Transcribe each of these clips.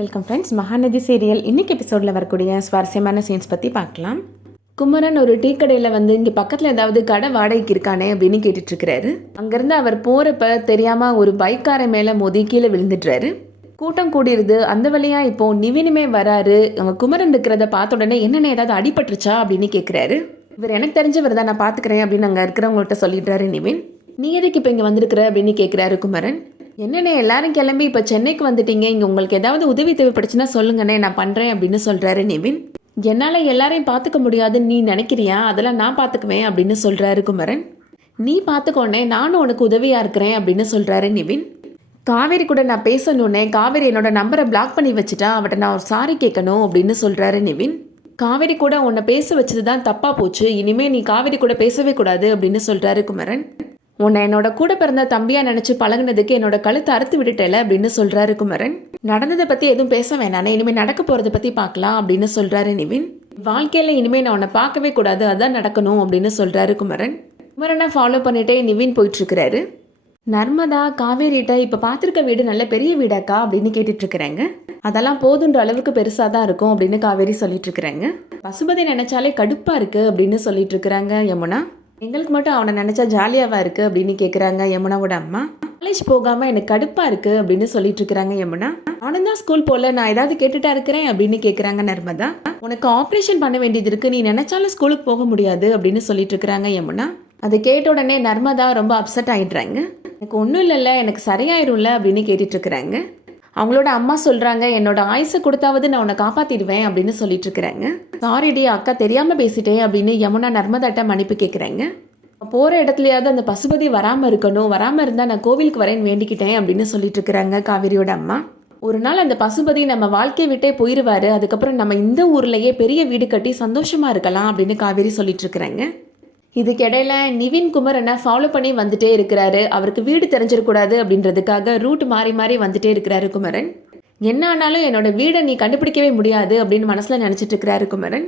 Welcome friends. Mahanadi serial இன்னைக்கு எபிசோடில் வரக்கூடிய சுவாரஸ்யமான சீன்ஸ் பற்றி பார்க்கலாம். குமரன் ஒரு டீ கடையில் இங்கே பக்கத்தில் ஏதாவது கடை வாடகைக்கு இருக்கானே அப்படின்னு கேட்டுட்ருக்கிறாரு. அங்கேருந்து அவர் போகிறப்ப தெரியாமல் ஒரு பைக்கார மேலே மோதி கீழே விழுந்துடுறாரு. கூட்டம் கூடிருது. அந்த வழியாக இப்போது நிவினுமே வராரு. அவங்க குமரன் இருக்கிறத பார்த்த உடனே என்னென்ன ஏதாவது அடிபட்டுருச்சா அப்படின்னு கேட்குறாரு. இவர் எனக்கு தெரிஞ்சவர் தான், நான் பார்த்துக்கிறேன் அப்படின்னு அங்கே இருக்கிறவங்கள்ட்ட சொல்லிடுறாரு நிவின். நீ எதுக்கு இப்போ இங்கே வந்திருக்கிற அப்படின்னு கேட்குறாரு குமரன். என்னண்ணே எல்லாரும் கிளம்பி இப்போ சென்னைக்கு வந்துட்டீங்க, இங்கே உங்களுக்கு ஏதாவது உதவி தேவைப்படுச்சுன்னா சொல்லுங்கண்ணே, நான் பண்ணுறேன் அப்படின்னு சொல்கிறாரு நிவின். என்னால் எல்லாரையும் பார்த்துக்க முடியாதுன்னு நீ நினைக்கிறியா? அதெல்லாம் நான் பார்த்துக்குவேன் அப்படின்னு சொல்கிறாரு குமரன். நீ பார்த்துக்கோண்ணே, நானும் உனக்கு உதவியாக இருக்கிறேன் அப்படின்னு சொல்கிறாரு நிவின். காவேரி கூட நான் பேசணுன்னே, காவேரி என்னோட நம்பரை பிளாக் பண்ணி வச்சுட்டா, அவட்ட நான் ஒரு சாரி கேட்கணும் அப்படின்னு சொல்கிறாரு நிவின். காவேரி கூட உன்னை பேச வச்சது தான் தப்பாக போச்சு, இனிமேல் நீ காவேரி கூட பேசவே கூடாது அப்படின்னு சொல்கிறாரு குமரன். உன்னை என்னோட கூட பிறந்த தம்பியா நினைச்சு பழகுனதுக்கு என்னோட கழுத்தை அறுத்து விட்டுட்டேல அப்படின்னு சொல்றாரு குமரன். நடந்ததை பத்தி எதுவும் பேச வேணானே, இனிமே நடக்க போறதை பத்தி பார்க்கலாம் அப்படின்னு சொல்றாரு நிவின். வாழ்க்கையில இனிமே நான் உன்னை பார்க்கவே கூடாது, அதான் நடக்கணும் அப்படின்னு சொல்றாரு குமரன். குமரனை ஃபாலோ பண்ணிட்டே நிவின் போயிட்டு இருக்கிறாரு. நர்மதா காவேரிட்ட இப்ப பார்த்துருக்க வீடு நல்ல பெரிய வீடாக்கா அப்படின்னு கேட்டுட்டு இருக்கிறாங்க. அதெல்லாம் போதுன்ற அளவுக்கு பெருசாக தான் இருக்கும் அப்படின்னு காவேரி சொல்லிட்டு இருக்கிறாங்க. பசுபதி நினைச்சாலே கடுப்பா இருக்கு அப்படின்னு சொல்லிட்டு இருக்கிறாங்க யமுனா. எங்களுக்கு மட்டும் அவனை நினச்சா ஜாலியாவா இருக்குது அப்படின்னு கேட்குறாங்க யமுனாவோட அம்மா. காலேஜ் போகாமல் எனக்கு கடுப்பாக இருக்குது அப்படின்னு சொல்லிட்டு இருக்கிறாங்க யமுனா. அவனும் தான் ஸ்கூல் போகல, நான் ஏதாவது கேட்டுட்டா இருக்கிறேன் அப்படின்னு கேட்குறாங்க நர்மதா. உனக்கு ஆப்ரேஷன் பண்ண வேண்டியது இருக்குது, நீ நினச்சாலும் ஸ்கூலுக்கு போக முடியாது அப்படின்னு சொல்லிட்டு இருக்கிறாங்க யமுனா. அதை கேட்ட உடனே நர்மதா ரொம்ப அப்செட் ஆகிடுறாங்க. எனக்கு ஒன்றும் இல்லைல்ல, எனக்கு சரியாயிரும்ல அப்படின்னு கேட்டுட்டு இருக்கிறாங்க. அவங்களோட அம்மா சொல்கிறாங்க, என்னோட ஆயுசை கொடுத்தாவது நான் உன்னை காப்பாற்றிடுவேன் அப்படின்னு சொல்லிட்டு இருக்கிறாங்க. சாரிடி அக்கா, தெரியாமல் பேசிட்டேன் அப்படின்னு யமுனா நர்மதாட்ட மன்னிப்பு கேட்குறாங்க. போகிற இடத்துலையாவது அந்த பசுபதி வராமல் இருக்கணும், வராமல் இருந்தால் நான் கோவிலுக்கு வரேன்னு வேண்டிக்கிட்டேன் அப்படின்னு சொல்லிட்டு இருக்கிறாங்க காவேரியோட அம்மா. ஒரு நாள் அந்த பசுபதி நம்ம வாழ்க்கையை விட்டே போயிடுவார், அதுக்கப்புறம் நம்ம இந்த ஊர்லேயே பெரிய வீடு கட்டி சந்தோஷமாக இருக்கலாம் அப்படின்னு காவேரி சொல்லிட்டு இருக்கிறாங்க. இதுக்கிடையில நிவின் குமரனை ஃபாலோ பண்ணி வந்துட்டே இருக்கிறாரு. அவருக்கு வீடு தெரிஞ்சிடக்கூடாது அப்படின்றதுக்காக ரூட் மாறி மாறி வந்துட்டே இருக்கிறாரு குமரன். என்ன ஆனாலும் என்னோட வீடை நீ கண்டுபிடிக்கவே முடியாது அப்படின்னு மனசில் நினச்சிட்டு இருக்கிறாரு குமரன்.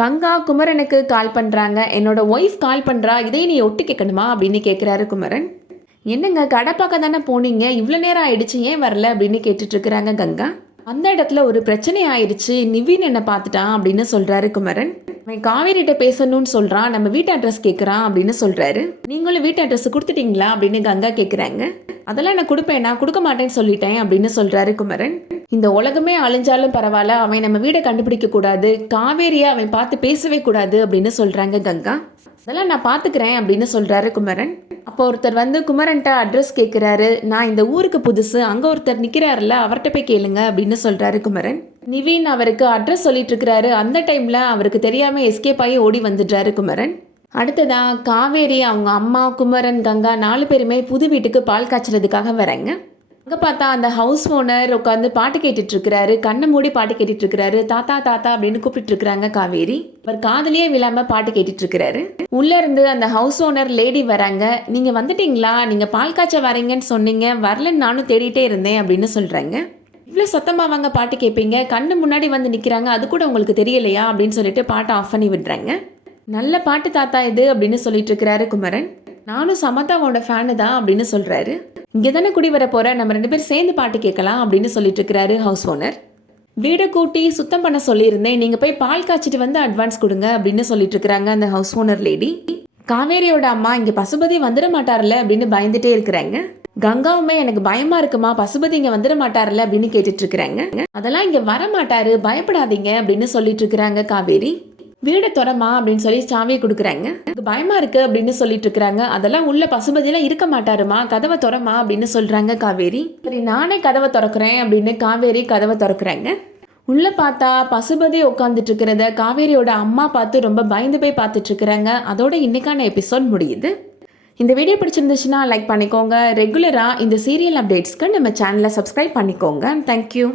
கங்கா குமரனுக்கு கால் பண்ணுறாங்க. என்னோட ஒய்ஃப் கால் பண்ணுறா, இதை நீ ஒட்டு கேட்கணுமா அப்படின்னு கேட்குறாரு குமரன். என்னங்க கடை பார்க்க தானே போனீங்க, இவ்வளோ நேரம் ஆயிடுச்சு, ஏன் வரல அப்படின்னு கேட்டுட்டு இருக்கிறாங்க கங்கா. அந்த இடத்துல ஒரு பிரச்சனை ஆயிடுச்சு, நிவின் என்னை பார்த்துட்டான் அப்படின்னு சொல்கிறாரு குமரன். அவன் காவேரிட்ட பேசணும்னு சொல்கிறான், நம்ம வீட்டு அட்ரஸ் கேட்குறான் அப்படின்னு சொல்கிறாரு. நீங்களும் வீட்டு அட்ரஸ் கொடுத்துட்டீங்களா அப்படின்னு கங்கா கேட்குறாங்க. அதெல்லாம் நான் கொடுப்பேன், நான் கொடுக்க மாட்டேன்னு சொல்லிட்டேன் அப்படின்னு சொல்கிறாரு குமரன். இந்த உலகமே அழிஞ்சாலும் பரவாயில்ல, அவன் நம்ம வீடை கண்டுபிடிக்க கூடாது, காவேரியை அவன் பார்த்து பேசவே கூடாது அப்படின்னு சொல்கிறாங்க கங்கா. அதெல்லாம் நான் பார்த்துக்கிறேன் அப்படின்னு சொல்கிறாரு குமரன். அப்போ ஒருத்தர் குமரன்ட்ட அட்ரஸ் கேட்குறாரு. நான் இந்த ஊருக்கு புதுசு, அங்கே ஒருத்தர் நிற்கிறாருல்ல, அவர்கிட்ட போய் கேளுங்க அப்படின்னு சொல்கிறாரு குமரன். நிவின் அவருக்கு அட்ரஸ் சொல்லிட்டு இருக்கிறாரு. அந்த டைமில் அவருக்கு தெரியாமல் எஸ்கேப் ஆகி ஓடி வந்துடுறாரு குமரன். அடுத்ததா காவேரி, அவங்க அம்மா, குமரன், கங்கா 4 பேருமே புது வீட்டுக்கு பால் காய்ச்சறதுக்காக வராங்க. அங்கே பார்த்தா அந்த ஹவுஸ் ஓனர் உட்காந்து பாட்டு கேட்டுட்டு இருக்கிறாரு. கண்ணை மூடி பாட்டு கேட்டுட்டு இருக்கிறாரு. தாத்தா தாத்தா அப்படின்னு கூப்பிட்டு இருக்கிறாங்க காவேரி. அவர் காதலியே விழாம பாட்டு கேட்டுட்டு இருக்கிறாரு. உள்ள இருந்து அந்த ஹவுஸ் ஓனர் லேடி வராங்க. நீங்க வந்துட்டீங்களா, நீங்க பால் காய்ச்ச வரீங்கன்னு சொன்னீங்க, வரலன்னு நானும் தேடிட்டே இருந்தேன் அப்படின்னு சொல்றாங்க. இவ்வளோ சத்தமாக வாங்க பாட்டு கேட்பீங்க, கண்ணு முன்னாடி வந்து நிற்கிறாங்க, அது கூட உங்களுக்கு தெரியலையா அப்படின்னு சொல்லிட்டு பாட்டை ஆஃப் பண்ணி விடுறாங்க. நல்ல பாட்டு தாத்தா இது அப்படின்னு சொல்லிட்டு இருக்கிறாரு குமரன். நானும் சமதாவோட ஃபேனு தான் அப்படின்னு சொல்றாரு. இங்கே தானே குடி வர போற, நம்ம 2 பேரும் சேர்ந்து பாட்டு கேட்கலாம் அப்படின்னு சொல்லிட்டு இருக்கிறாரு ஹவுஸ் ஓனர். வீடை கூட்டி சுத்தம் பண்ண சொல்லியிருந்தேன், நீங்க போய் பால் காய்ச்சிட்டு வந்து அட்வான்ஸ் கொடுங்க அப்படின்னு சொல்லிட்டு இருக்கிறாங்க அந்த ஹவுஸ் ஓனர் லேடி. காவேரியோட அம்மா, இங்க பசுபதி வந்துட மாட்டார்ல அப்படின்னு பயந்துட்டே இருக்கிறாங்க. கங்காவுமே எனக்கு பயமா இருக்குமா, பசுபதி இங்க வந்துட மாட்டார்ல அப்படின்னு கேட்டுட்டு இருக்கிறாங்க. அதெல்லாம் இங்க வர மாட்டாரு, பயப்படாதீங்க அப்படின்னு சொல்லிட்டு இருக்கிறாங்க காவேரி. வீடை திறமா அப்படின்னு சொல்லி சாவியை கொடுக்குறாங்க. எனக்கு பயமா இருக்கு அப்படின்னு சொல்லிட்டு இருக்கிறாங்க. அதெல்லாம் உள்ள பசுபதியெல்லாம் இருக்க மாட்டாருமா, கதவை திறமா அப்படின்னு சொல்றாங்க காவேரி. சரி நானே கதவை திறக்கிறேன் அப்படின்னு காவேரி கதவை திறக்கிறாங்க. உள்ள பார்த்தா பசுபதி உட்காந்துட்டு இருக்கிறத காவேரியோட அம்மா பார்த்து ரொம்ப பயந்து போய் பார்த்துட்டு இருக்கிறாங்க. அதோட இன்னைக்கான எபிசோட் முடியுது. இந்த வீடியோ பிடிச்சிருந்துச்சுன்னா லைக் பண்ணிக்கோங்க. ரெகுலராக இந்த சீரியல் அப்டேட்ஸ்க்கு நம்ம சேனலை சப்ஸ்கிரைப் பண்ணிக்கோங்க. தேங்க்யூ.